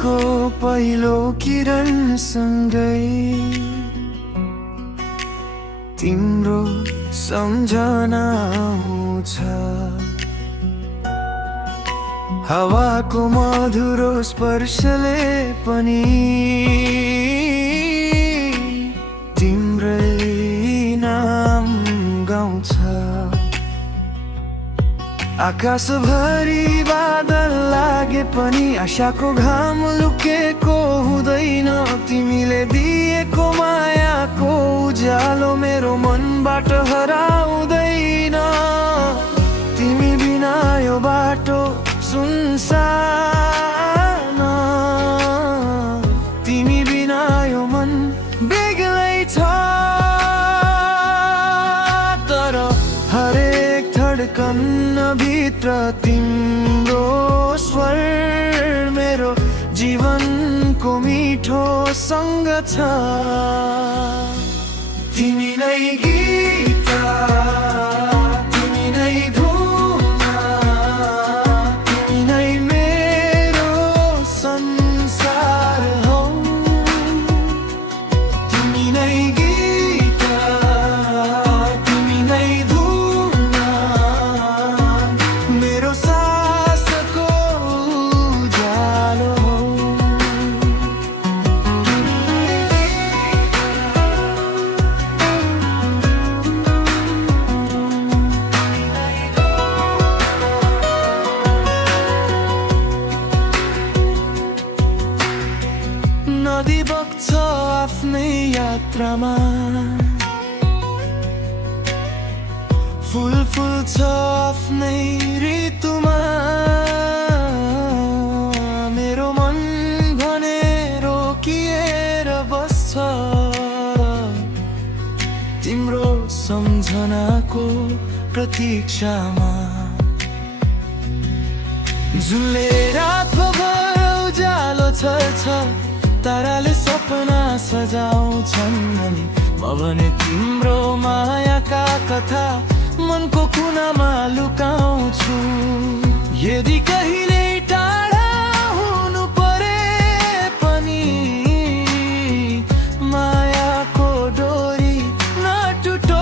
को पहिलो किरण सँगै तिम्रो सम्झना आउँछ। हावाको मधुरो स्पर्शले पनि तिम्रै नाम गाउँछ। आकाशभरि बादल लागे पनि आशाको घाम लुकेको हुँदैन। तिमीले दिएको मायाको उज्यालो मेरो मनबाट हराउँदैन। तिमी बिना यो बाटो सुनसान, तिमी बिना यो मन बेग्लै छ। तर हरेक धडकन भित्र तिम्रो स्वर मेरो जीवनको मिठो सँग छ। तिमी नै गीत, तिमी नै धुन, तिमी नै मेरो संसार हौ। तिमी नै गीत, तिमी नै धुन, मेरो सासको उज्यालो हौ। नदी बग्छ आफ्नै यात्रामा, फुल फुल्छ आफ्नै ऋतुमा। मेरो मन भने रोकिएर बस्छ तिम्रो सम्झनाको प्रतीक्षामा। जुनले रातभर उज्यालो छर्छ, ताराले सपना सजाउँछन् अनि म भने तिम्रो मायाका कथा मनको कुनामा लुकाउँछु। यदि कहिले टाढा हुनु परे पनि मायाको डोरी नटुटोस्।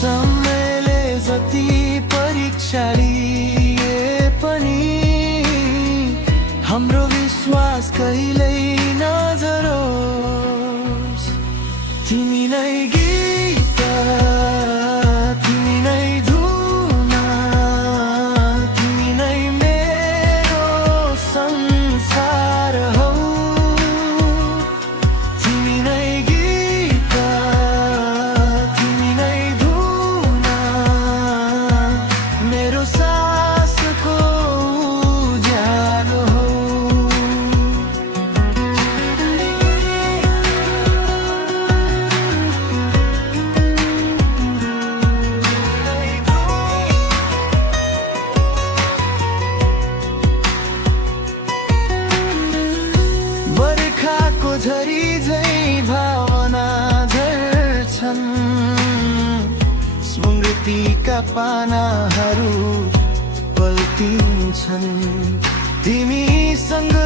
समयले जति परीक्षा लिए पनि हाम्रो विश्वास कहिल्यै नजरोस्। तिमी नै गीत, तिमी नै धुन, तिमी नै मेरो संसार हौ। तिमी नै गीत, तिमी नै धुन, मेरो सासको उज्यालो हौ। बर्खाको झरी झै भावना झर्छन्, स्मृतिका पानाहरू पल्टिन्छन्। तिमीसँग